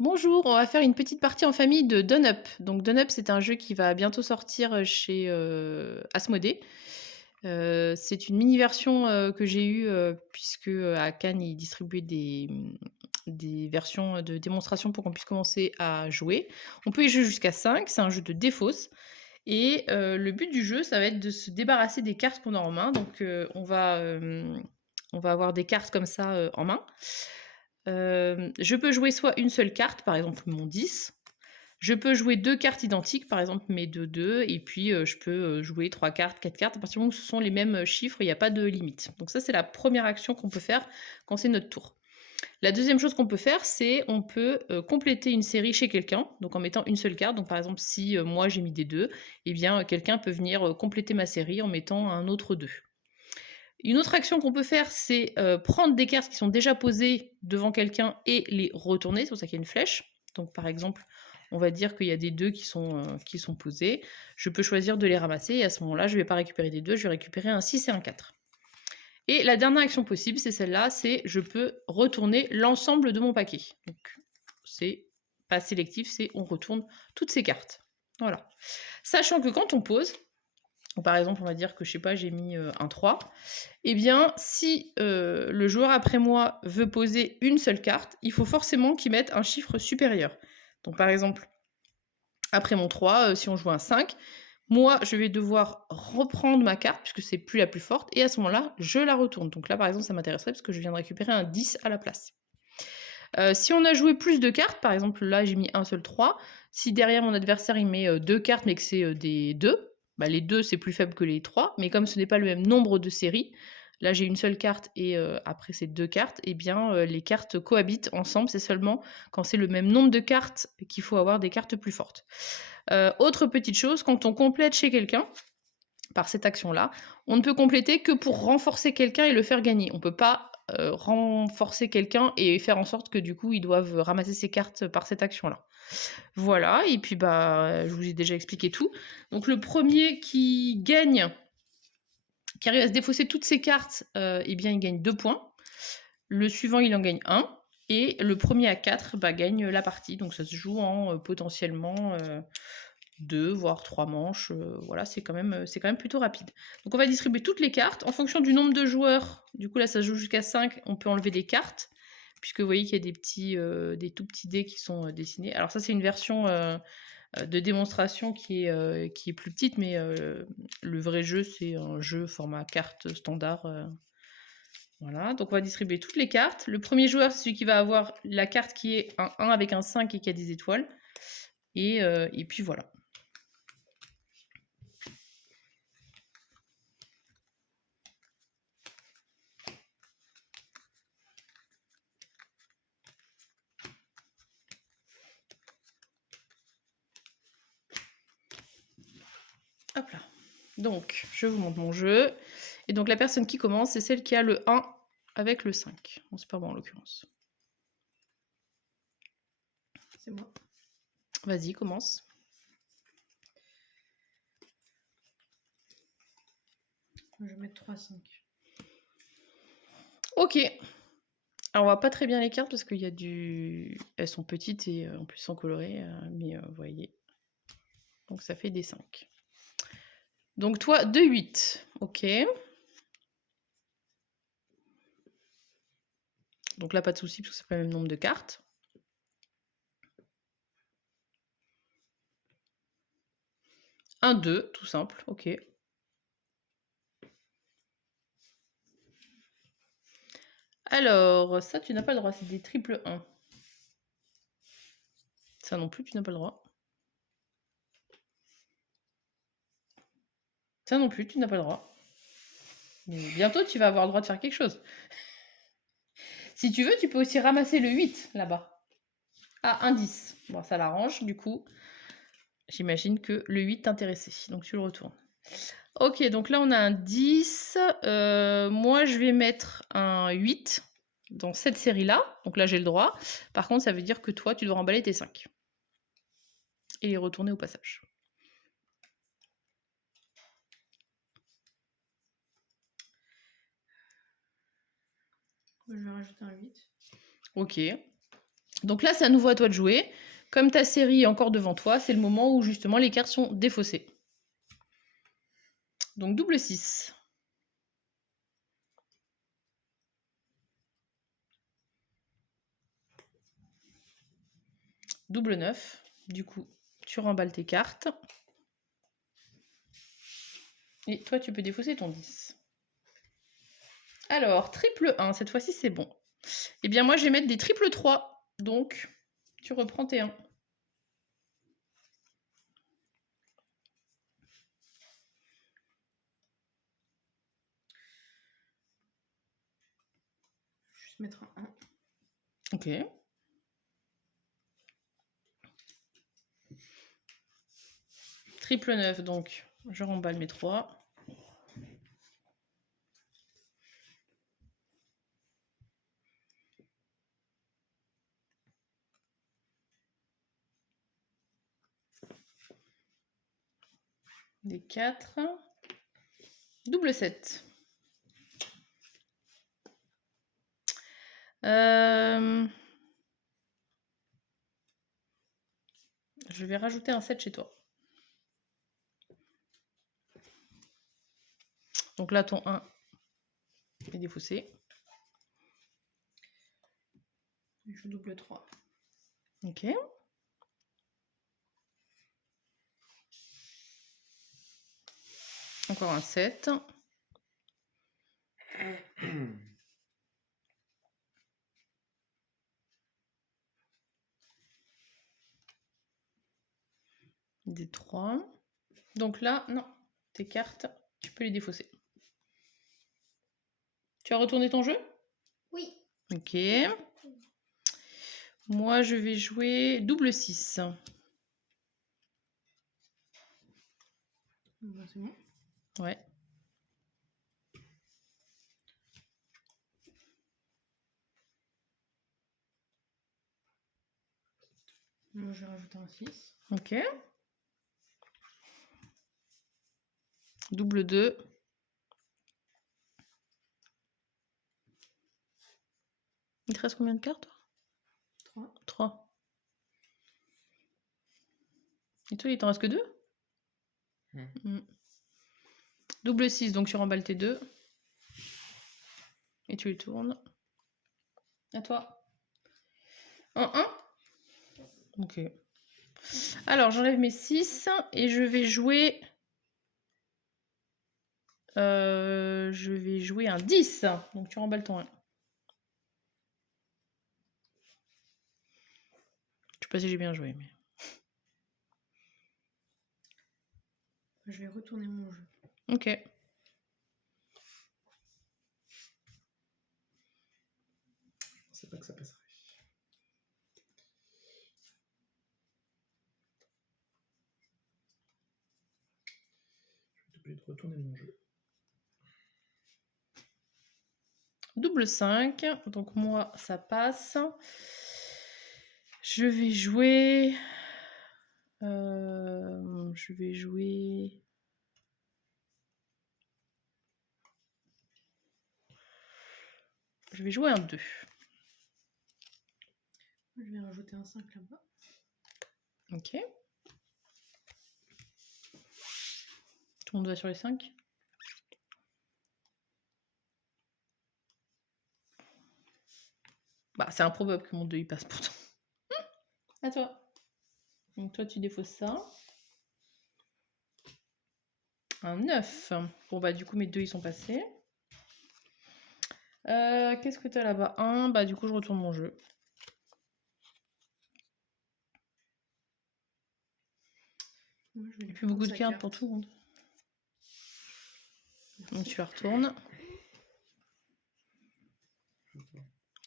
Bonjour, on va faire une petite partie en famille de Don Up. Donc Don Up, c'est un jeu qui va bientôt sortir chez Asmodée. C'est une mini version que j'ai eue puisque à Cannes, ils distribuaient des versions de démonstration pour qu'on puisse commencer à jouer. On peut y jouer jusqu'à 5, c'est un jeu de défausse. Et le but du jeu, ça va être de se débarrasser des cartes qu'on a en main. Donc on va avoir des cartes comme ça en main. Je peux jouer soit une seule carte, par exemple mon 10. Je peux jouer 2 cartes identiques, par exemple mes 2-2, et puis je peux jouer 3 cartes, 4 cartes. À partir du moment où ce sont les mêmes chiffres, il n'y a pas de limite. Donc ça, c'est la première action qu'on peut faire quand c'est notre tour. La deuxième chose qu'on peut faire, c'est on peut compléter une série chez quelqu'un, donc en mettant une seule carte. Donc par exemple, si moi j'ai mis des 2, eh bien quelqu'un peut venir compléter ma série en mettant un autre 2. Une autre action qu'on peut faire, c'est prendre des cartes qui sont déjà posées devant quelqu'un et les retourner. C'est pour ça qu'il y a une flèche. Donc par exemple, on va dire qu'il y a des 2 qui sont posés. Je peux choisir de les ramasser et à ce moment-là, je ne vais pas récupérer des 2, je vais récupérer un 6 et un 4. Et la dernière action possible, c'est celle-là, c'est je peux retourner l'ensemble de mon paquet. Donc c'est pas sélectif, c'est on retourne toutes ces cartes. Voilà. Sachant que quand on pose, par exemple, on va dire que je sais pas, j'ai mis un 3. Eh bien, si le joueur après moi veut poser une seule carte, il faut forcément qu'il mette un chiffre supérieur. Donc par exemple, après mon 3, si on joue un 5, moi je vais devoir reprendre ma carte, puisque c'est plus la plus forte, et à ce moment-là, je la retourne. Donc là par exemple, ça m'intéresserait parce que je viens de récupérer un 10 à la place. Si on a joué plus de cartes, par exemple là j'ai mis un seul 3, si derrière mon adversaire il met 2 cartes mais que c'est des 2, bah, les 2 c'est plus faible que les 3, mais comme ce n'est pas le même nombre de séries, là j'ai une seule carte et après c'est 2 cartes, et bien les cartes cohabitent ensemble, c'est seulement quand c'est le même nombre de cartes qu'il faut avoir des cartes plus fortes. Autre petite chose, quand on complète chez quelqu'un, par cette action-là, on ne peut compléter que pour renforcer quelqu'un et le faire gagner. On ne peut pas renforcer quelqu'un et faire en sorte que du coup ils doivent ramasser ses cartes par cette action-là. Voilà, et puis bah je vous ai déjà expliqué tout. Donc le premier qui gagne, qui arrive à se défausser toutes ses cartes, eh bien il gagne 2 points. Le suivant il en gagne 1. Et le premier à 4 bah, gagne la partie. Donc ça se joue en potentiellement 2 voire 3 manches, voilà, c'est quand même plutôt rapide. Donc on va distribuer toutes les cartes en fonction du nombre de joueurs. Du coup là ça se joue jusqu'à 5, on peut enlever des cartes puisque vous voyez qu'il y a des tout petits dés qui sont dessinés. Alors ça c'est une version de démonstration qui est plus petite, mais le vrai jeu c'est un jeu format carte standard. Voilà, donc on va distribuer toutes les cartes. Le premier joueur c'est celui qui va avoir la carte qui est un 1 avec un 5 et qui a des étoiles. Et puis voilà. Hop là. Donc, je vous montre mon jeu. Et donc, la personne qui commence, c'est celle qui a le 1 avec le 5. Bon, c'est pas bon en l'occurrence. C'est moi. Vas-y, commence. Je vais mettre 3-5. Ok. Alors, on voit pas très bien les cartes parce qu'il y a du. Elles sont petites et en plus sont colorées, mais vous voyez. Donc, ça fait des 5. Donc, toi, 2, 8. Ok. Donc là, pas de souci parce que c'est pas le même nombre de cartes. Un 2, tout simple. Ok. Alors, ça, tu n'as pas le droit. C'est des triple 1. Ça non plus, tu n'as pas le droit. Ça non plus, tu n'as pas le droit. Mais bientôt, tu vas avoir le droit de faire quelque chose. Si tu veux, tu peux aussi ramasser le 8 là-bas. Ah, un 10. Bon, ça l'arrange, du coup. J'imagine que le 8 t'intéressait. Donc tu le retournes. Ok, donc là on a un 10. Moi je vais mettre un 8 dans cette série-là. Donc là j'ai le droit. Par contre, ça veut dire que toi tu dois remballer tes 5. Et les retourner au passage. Je vais rajouter un 8. Ok. Donc là, c'est à nouveau à toi de jouer. Comme ta série est encore devant toi, c'est le moment où justement les cartes sont défaussées. Donc double 6. Double 9. Du coup, tu remballes tes cartes. Et toi, tu peux défausser ton 10. Alors, triple 1, cette fois-ci, c'est bon. Eh bien, moi, je vais mettre des triple 3. Donc, tu reprends tes 1. Je vais juste mettre un 1. Ok. Triple 9, donc je remballe mes 3. Des 4. Double 7. Je vais rajouter un 7 chez toi. Donc là, ton 1 est défaussé. Je double 3. Ok. Encore un 7. Des 3. Donc là, non. Tes cartes, tu peux les défausser. Tu as retourné ton jeu? Oui. Ok. Moi, je vais jouer double 6. Bah, c'est bon. Ouais. Moi, je vais rajouter un 6. Ok. Double 2. Il te reste combien de cartes, toi? 3. 3. Et toi, il t'en reste que 2? Double 6, donc tu remballes tes 2. Et tu les tournes. À toi. Un 1. Ok. Alors, j'enlève mes 6 et je vais jouer... je vais jouer un 10. Donc, tu remballes ton 1. Je sais pas si j'ai bien joué, mais... Je vais retourner mon jeu. Ok. Je pensais pas que ça passerait. Je vais te retourner mon jeu. Double 5. Donc, moi, ça passe. Je vais jouer... je vais jouer... Je vais jouer un 2. Je vais rajouter un 5 là-bas. Ok. Tout le monde va sur les 5. Bah, c'est improbable que mon 2 il passe pourtant. À toi. Donc toi, tu défausses ça. Un 9. Bon, bah du coup, mes 2 ils sont passés. Qu'est-ce que tu as là-bas? 1. Bah du coup, je retourne mon jeu. Moi, je vais Plus beaucoup de cartes pour tout le monde. Donc tu la retournes.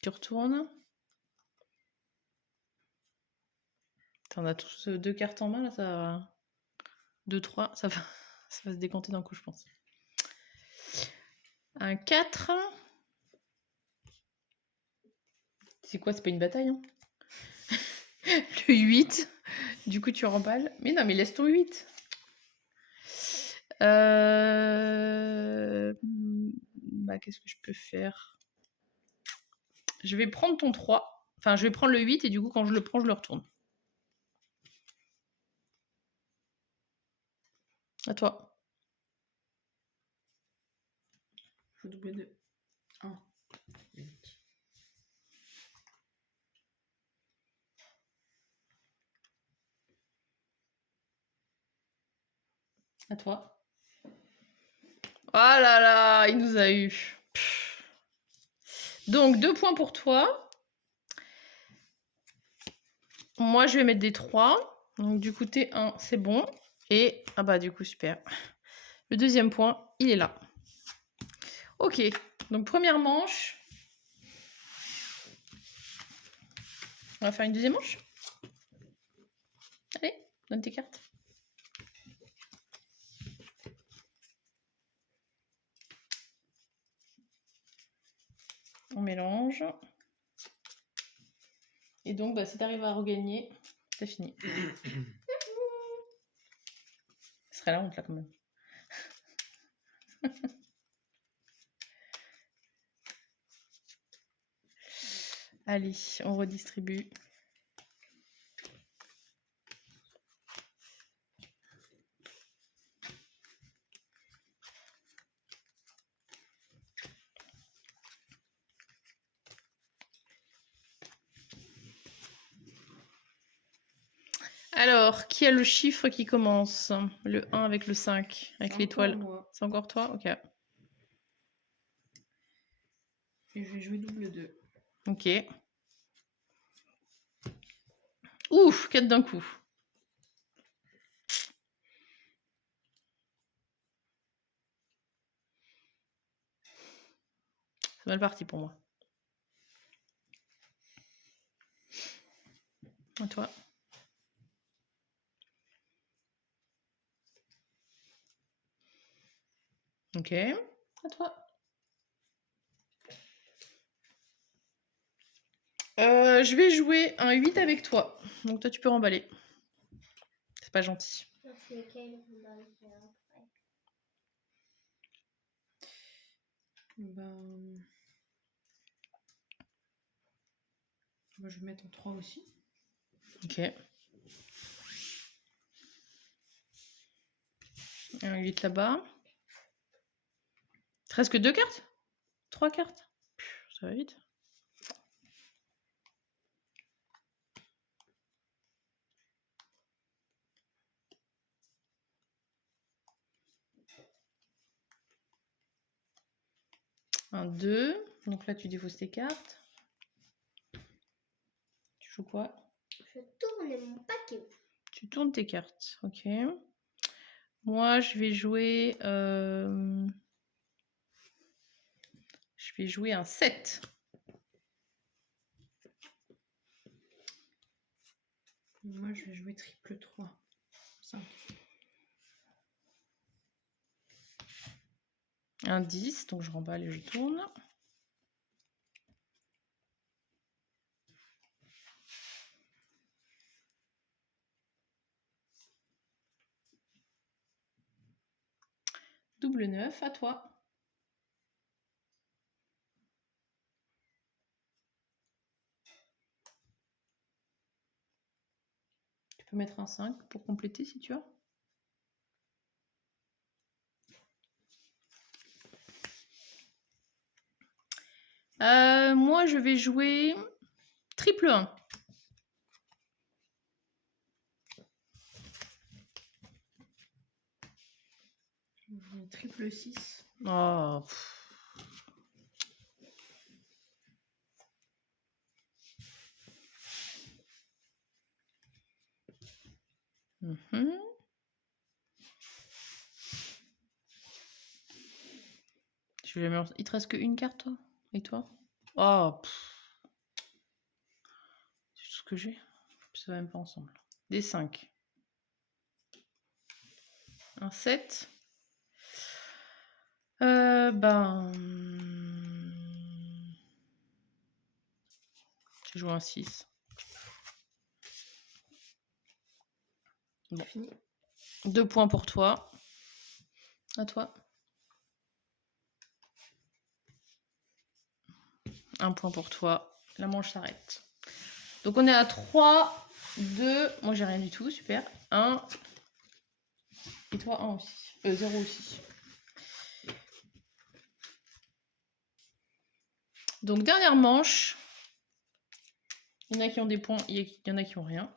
Tu retournes. On a tous 2 cartes en main là, ça... 2, 3, ça va se décompter d'un coup, je pense. Un 4. C'est quoi? C'est pas une bataille, hein? Le 8. Du coup, tu remballes. Mais non, mais laisse ton 8. Bah, qu'est-ce que je peux faire? Je vais prendre ton 3. Enfin, je vais prendre le 8 et du coup, quand je le prends, je le retourne. À toi. Je vais doubler 2. 1. 8. À toi. Oh là là, il nous a eu. Donc, 2 points pour toi. Moi, je vais mettre des 3. Donc, du coup, T1, c'est bon. Et, ah bah, du coup, super. Le deuxième point, il est là. Ok, donc première manche. On va faire une deuxième manche. Allez, donne tes cartes. On mélange. Et donc, bah, si tu arrives à regagner, c'est fini. Ce serait la honte là quand même. Allez, on redistribue. Alors, qui a le chiffre qui commence? Le 1 avec le 5, avec l'étoile. C'est encore toi? Ok. Et je vais jouer double 2. Ok. Ouf, 4 d'un coup. C'est mal parti pour moi. À toi. Ok. À toi. Je vais jouer un 8 avec toi. Donc toi, tu peux remballer. C'est pas gentil. Ben... Moi, je vais mettre en 3 aussi. Ok. Un 8 là-bas. Il te reste que 2 cartes? 3 cartes? Ça va vite. Un 2. Donc là, tu défausses tes cartes. Tu joues quoi? Je tourne mon paquet. Tu tournes tes cartes. Ok. Moi, je vais jouer... Je vais jouer un 7. Moi, je vais jouer triple 3. 5. Un 10. Donc je remballe et je tourne. Double 9, à toi. Tu peux mettre un 5 pour compléter si tu as. Moi, je vais jouer triple 1. Triple 6. Oh. Mhm. Je vais mettre... Il te reste qu'une carte, toi? Et toi? Oh. C'est tout ce que j'ai. Ça va même pas ensemble. Des 5. Un 7. Ben... J'ai joué un 6. Bon. Fini. 2 points pour toi. À toi. 1 point pour toi. La manche s'arrête. Donc on est à 3, 2. Moi j'ai rien du tout, super. 1. Et toi 1 aussi. 0 aussi. Donc dernière manche. Il y en a qui ont des points, il y en a qui ont rien.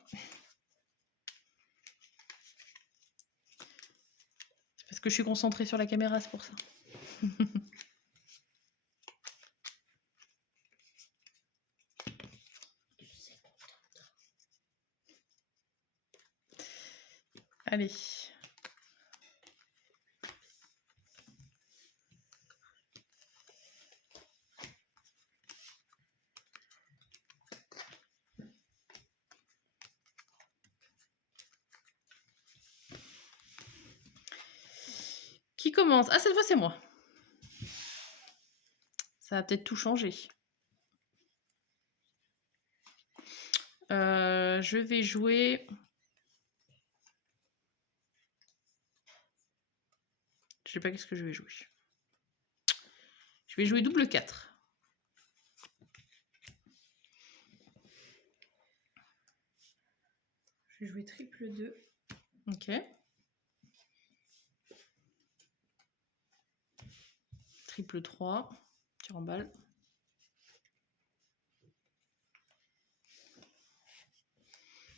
C'est parce que je suis concentrée sur la caméra, c'est pour ça. Allez. Qui commence? Ah, cette fois, c'est moi. Ça va peut-être tout changer. Je vais jouer... Je sais pas qu'est-ce que je vais jouer. Je vais jouer double 4. Je vais jouer triple 2. Ok. Triple 3. Tu remballes.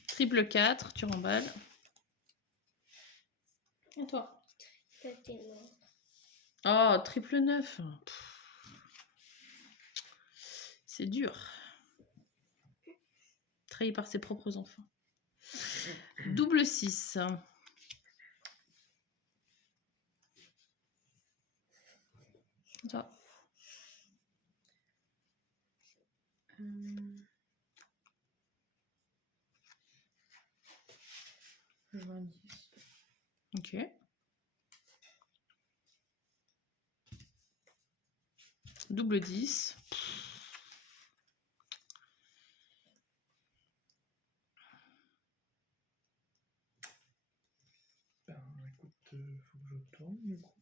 Triple 4. Tu remballes. Et toi? Oh, triple 9. C'est dur. Trahi par ses propres enfants. Double 6. Toi. Je joue un 10. Ok. Double 10. Ben, écoute, faut que je tourne du coup.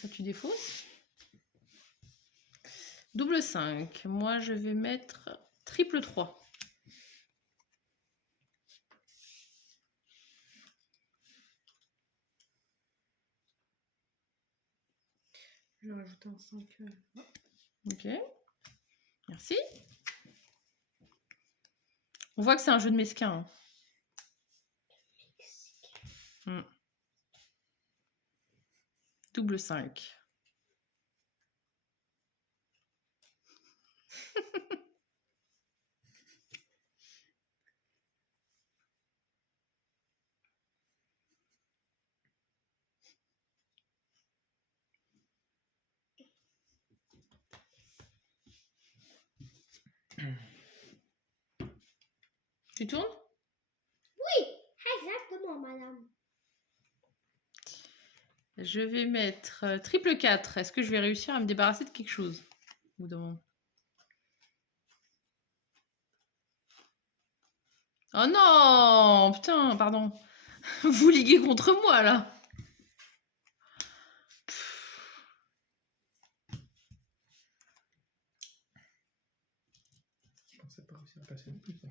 Ça, tu défausses. Double 5. Moi, je vais mettre triple 3. Je vais rajouter un 5. Ok. Merci. On voit que c'est un jeu de mesquin. Hein. Double 5. Tu tournes? Oui, exactement, madame. Je vais mettre triple 4. Est-ce que je vais réussir à me débarrasser de quelque chose au bout d'un moment? Oh non! Putain, pardon. Vous liguez contre moi, là. Je pensais pas réussir à passer non plus, ça.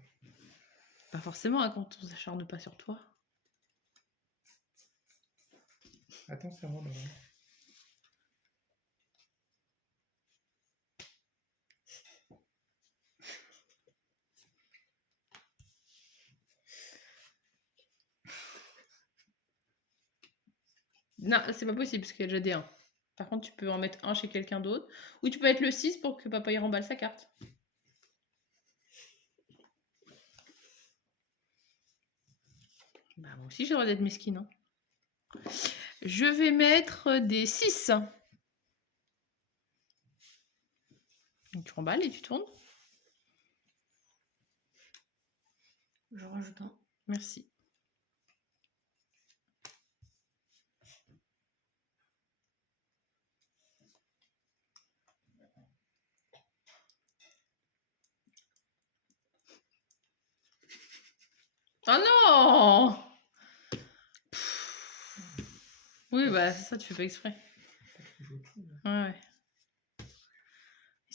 Pas forcément, hein, quand on s'acharne pas sur toi. Attends, c'est à moi d'abord. Non, c'est pas possible, parce qu'il y a déjà des 1. Par contre, tu peux en mettre un chez quelqu'un d'autre. Ou tu peux mettre le 6 pour que papa y remballe sa carte. Bah, moi aussi, j'ai le droit d'être mesquine. Hein. Je vais mettre des 6. Donc, tu remballes et tu tournes. Je rajoute un. Merci. Oh non! Oui, bah ça, tu fais pas exprès. Je joue tout, là. Ouais, ouais.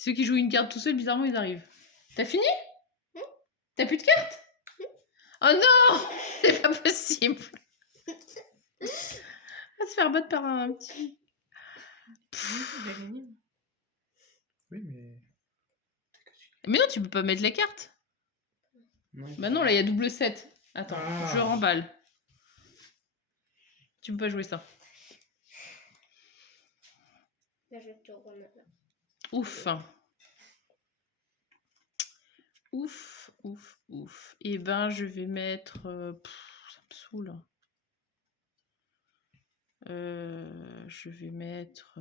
Ceux qui jouent une carte tout seul, bizarrement, ils arrivent. T'as fini? T'as plus de cartes? Oh non! C'est pas possible! On va se faire battre par un petit... Il a gagné. Oui, mais. Mais non, tu peux pas mettre les cartes. Non. Bah non, là, il y a double 7. Attends, Ah. je remballe. Tu peux pas jouer ça. Là, je te remets. Ouf. Ouf, ouf, ouf. Et ben, je vais mettre... ça me saoule. Je vais mettre...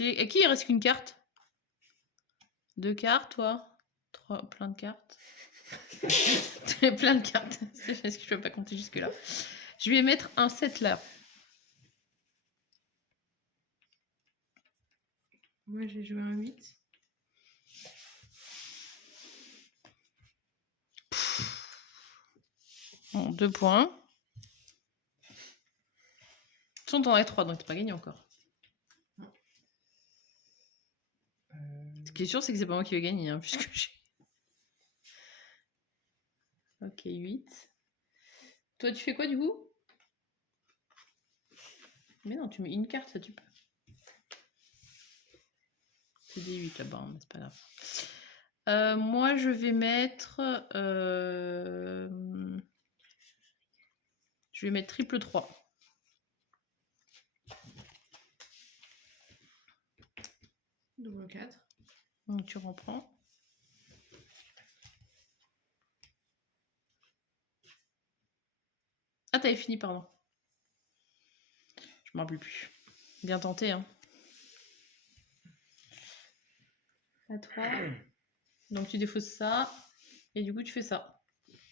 À qui il reste qu'une carte? 2 cartes, toi? 3, plein de cartes. Plein de cartes. Est-ce que je peux pas compter jusque-là? Je vais mettre un 7 là. Moi, j'ai joué un 8. Bon, 2 points. De toute façon, t'en as 3, donc t'as pas gagné encore. Ce qui est sûr, c'est que c'est pas moi qui vais gagner, hein, puisque j'ai... Ok, 8. Toi, tu fais quoi, du coup? Mais non, tu mets une carte, ça tu peux. C'est des 8 là-bas, hein, mais c'est pas grave. Moi, je vais mettre... Je vais mettre triple 3. Double 4. Donc, tu reprends. Ah, t'avais fini, pardon. Je m'en rappelle plus. Bien tenté, hein. À toi. Donc, tu défausses ça. Et du coup, tu fais ça.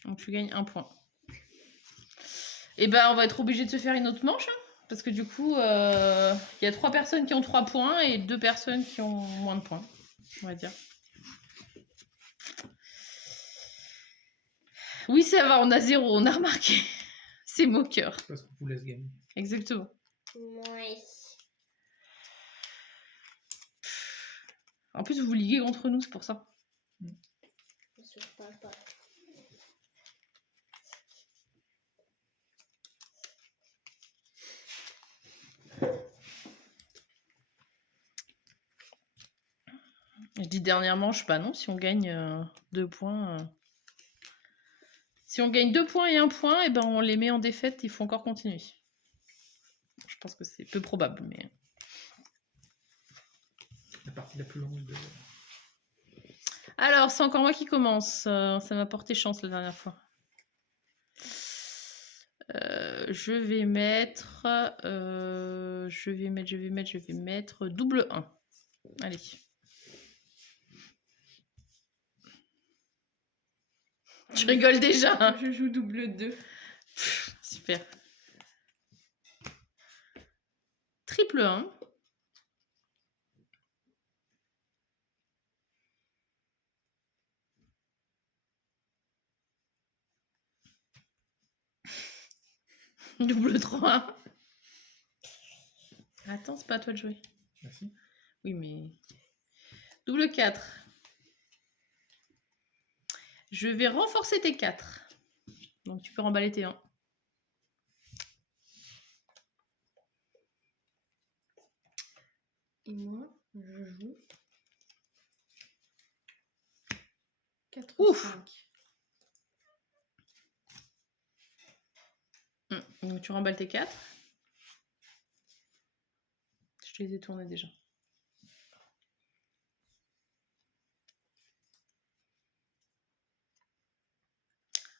Donc, tu gagnes 1 point. Et ben, on va être obligé de se faire une autre manche. Hein, parce que du coup, il y a 3 personnes qui ont 3 points et 2 personnes qui ont moins de points. On va dire. Oui, ça va, on a 0, on a remarqué. C'est moqueur. Parce qu'on vous laisse gagner. Exactement. Ouais. En plus, vous vous liguez entre nous, c'est pour ça. Je parle pas. Je dis dernièrement, je sais pas, non, si on gagne 2 points. Si on gagne 2 points et 1 point, et ben on les met en défaite, il faut encore continuer. Je pense que c'est peu probable, mais. La partie la plus longue de. Alors, c'est encore moi qui commence. Ça m'a porté chance la dernière fois. Je vais mettre double 1. Allez. Tu rigoles déjà, hein. Je joue double 2. Super. Triple 1. Double 3. Attends, c'est pas à toi de jouer. Merci. Oui, mais... Double 4. Je vais renforcer tes 4. Donc tu peux remballer tes 1. Et moi, je joue 4 Ouf. 5. Donc tu remballes tes 4. Je te les ai tournés déjà.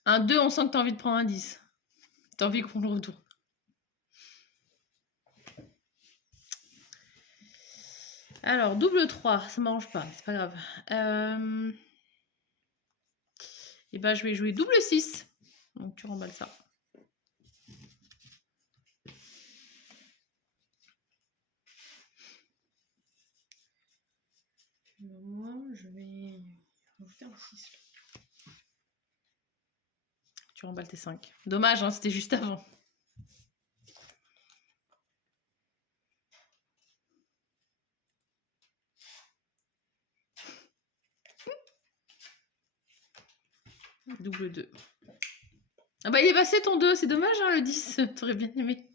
Un 2, on sent que tu as envie de prendre un 10. Tu as envie qu'on le retourne. Alors, double 3, ça m'arrange pas, c'est pas grave. Et ben, je vais jouer double 6. Donc, tu remballes ça. Moi, je vais rajouter un 6. Tu remballes tes 5. Dommage, hein, c'était juste avant. Double 2. Ah bah il est passé ton 2, c'est dommage hein, le 10, t'aurais bien aimé.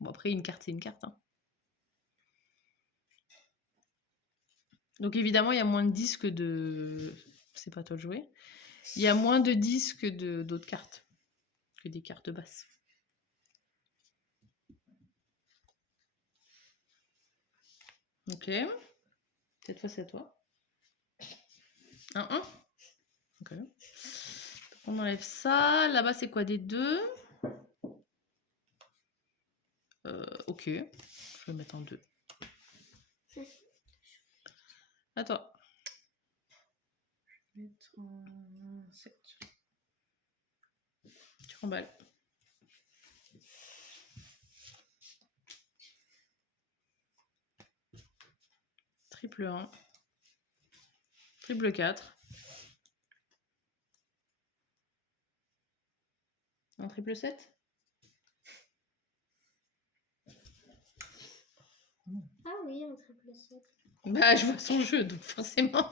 Bon après une carte c'est une carte. Hein. Donc évidemment il y a moins de 10 que de... C'est pas à toi de jouer. Il y a moins de 10 que d'autres cartes. Que des cartes basses. Ok. Cette fois c'est à toi. 1-1. Ok. Donc, on enlève ça. Là-bas c'est quoi des 2 ok. Je vais le mettre en 2. À toi. Je vais mettre en 7. Tu remballes. Triple 1. Triple 4. Un triple 7. Ah oui, un triple 7. Bah, je vois son jeu, donc forcément.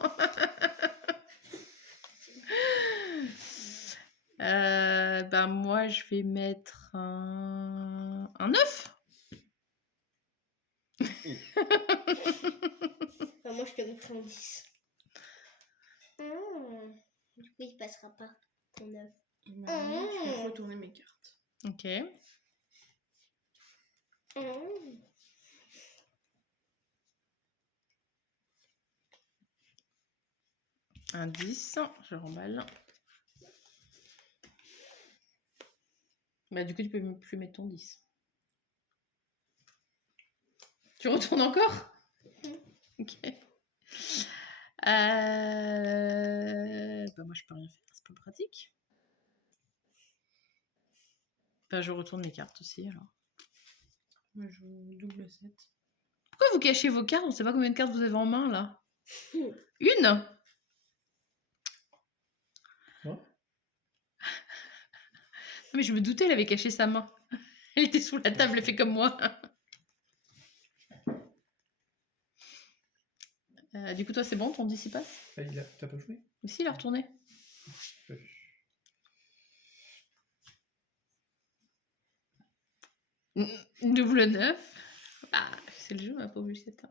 Bah, moi, je vais mettre un 9. Enfin, moi, je te mettrai en 10. Du coup, il passera pas ton 9. Et maintenant, je vais retourner mes cartes. Ok. Un 10. Je remballe. Bah, du coup, tu peux plus mettre ton 10. Tu retournes encore? Ok. Bah, moi, je peux rien faire. C'est pas pratique. Bah, je retourne mes cartes aussi, alors. Moi, je joue double 7. Pourquoi vous cachez vos cartes? On sait pas combien de cartes vous avez en main, là. Une? Ouais. Mais je me doutais, elle avait caché sa main. Elle était sous la table, elle fait comme moi. Du coup, toi, c'est bon, ton 10 y passe? Ah, t'as pas joué? Mais si, il a retourné. Ouais. Double 9. Ah, c'est le jeu, ma pauvre Lucette.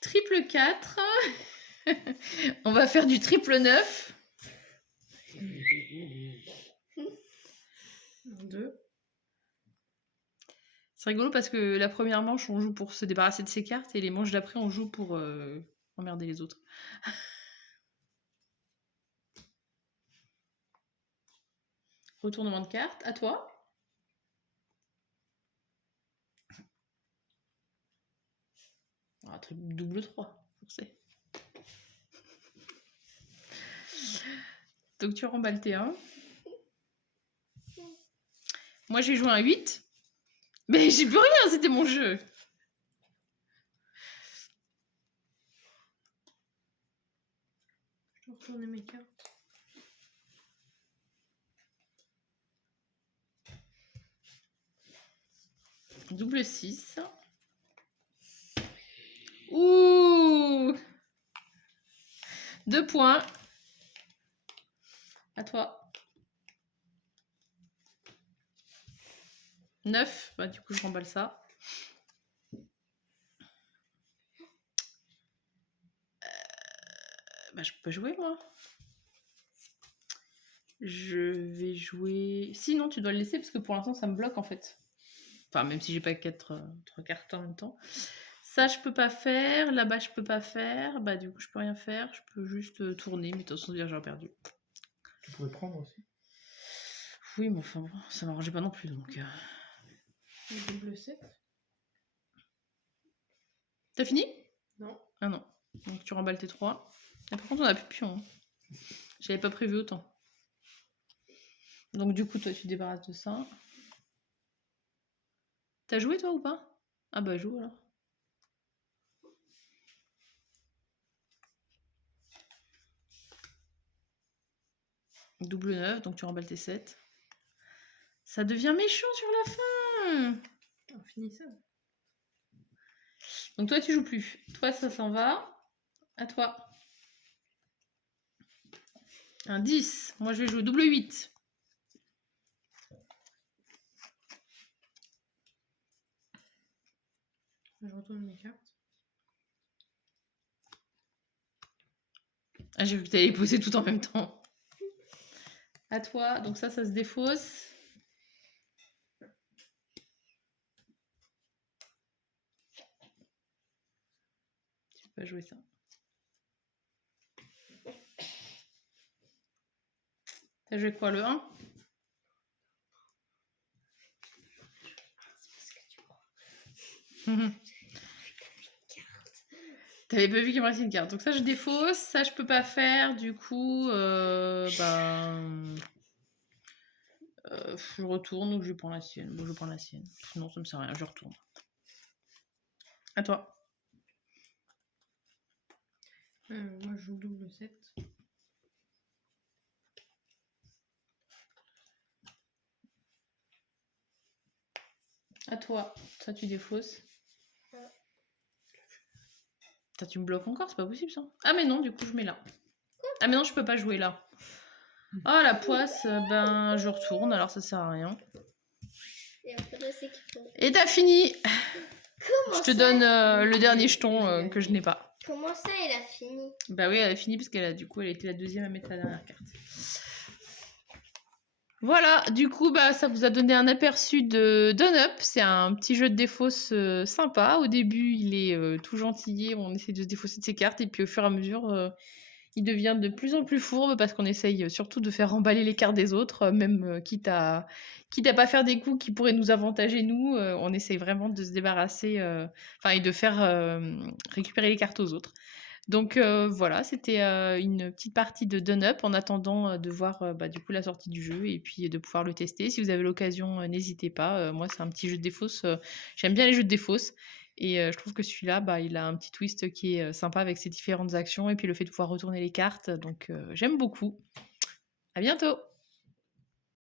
Triple 4. On va faire du triple 9. 2. C'est rigolo parce que la première manche, on joue pour se débarrasser de ses cartes et les manches d'après, on joue pour emmerder les autres. Retournement de cartes, à toi. Ah, double 3, forcé. Donc tu remballes tes 1. Moi j'ai joué un 8. Mais j'ai plus rien, c'était mon jeu. Je dois retourner mes cartes. Double 6. Ouh, 2 points. À toi. 9. Bah, du coup, je remballe ça. Bah, je peux pas jouer, moi. Je vais jouer... Sinon, tu dois le laisser parce que pour l'instant, ça me bloque, en fait. Enfin, même si j'ai pas 4 cartes en même temps. Ça, je peux pas faire. Là-bas, je peux pas faire. Bah, du coup, je peux rien faire. Je peux juste tourner. Mais de toute façon, déjà, j'aurais perdu. Tu pouvais prendre aussi? Oui, mais enfin, bon, ça m'arrangeait pas non plus, donc... Et double 7. T'as fini? Non. Ah non. Donc, tu remballes tes 3. Et par contre, on a plus de pion. Hein. J'avais pas prévu autant. Donc, du coup, toi, tu te débarrasses de ça. T'as joué, toi, ou pas? Ah bah, joue, alors. Double 9, donc tu remballes tes 7. Ça devient méchant sur la fin. On finit ça. Donc toi, tu joues plus. Toi, ça s'en va. À toi. Un 10. Moi, je vais jouer double 8. Je retourne mes cartes. Ah, j'ai vu que tu allais les poser tout en même temps. À toi. Donc ça se défausse. Tu peux pas jouer ça. T'as joué quoi, le 1? T'avais pas vu qu'il me restait une carte. Donc ça, je défausse. Ça, je peux pas faire. Du coup, je retourne ou je prends la sienne. Bon, je prends la sienne. Non, ça me sert à rien. Je retourne. À toi. Moi, je joue double 7. À toi. Ça, tu défausses. Ça, tu me bloques encore, c'est pas possible ça. Ah mais non, du coup je mets là. Ah mais non, je peux pas jouer là. Ah la poisse, ben je retourne, alors ça sert à rien. Et après, je sais qu'il faut. Et t'as fini. Comment Je te ça donne le dernier jeton que je n'ai pas. Comment ça, elle a fini? Bah oui, elle a fini parce qu'elle a du coup elle était la deuxième à mettre la dernière carte. Voilà, du coup bah ça vous a donné un aperçu de Done Up. C'est un petit jeu de défausse sympa. Au début il est tout gentillé, on essaie de se défausser de ses cartes et puis au fur et à mesure il devient de plus en plus fourbe parce qu'on essaye surtout de faire remballer les cartes des autres, même quitte à pas faire des coups qui pourraient nous avantager nous, on essaye vraiment de se débarrasser, et de faire récupérer les cartes aux autres. Donc voilà, c'était une petite partie de Done Up en attendant de voir du coup la sortie du jeu et puis de pouvoir le tester. Si vous avez l'occasion, n'hésitez pas. Moi, c'est un petit jeu de défausse. J'aime bien les jeux de défausse. Et je trouve que celui-là, il a un petit twist qui est sympa avec ses différentes actions et puis le fait de pouvoir retourner les cartes. Donc j'aime beaucoup. À bientôt!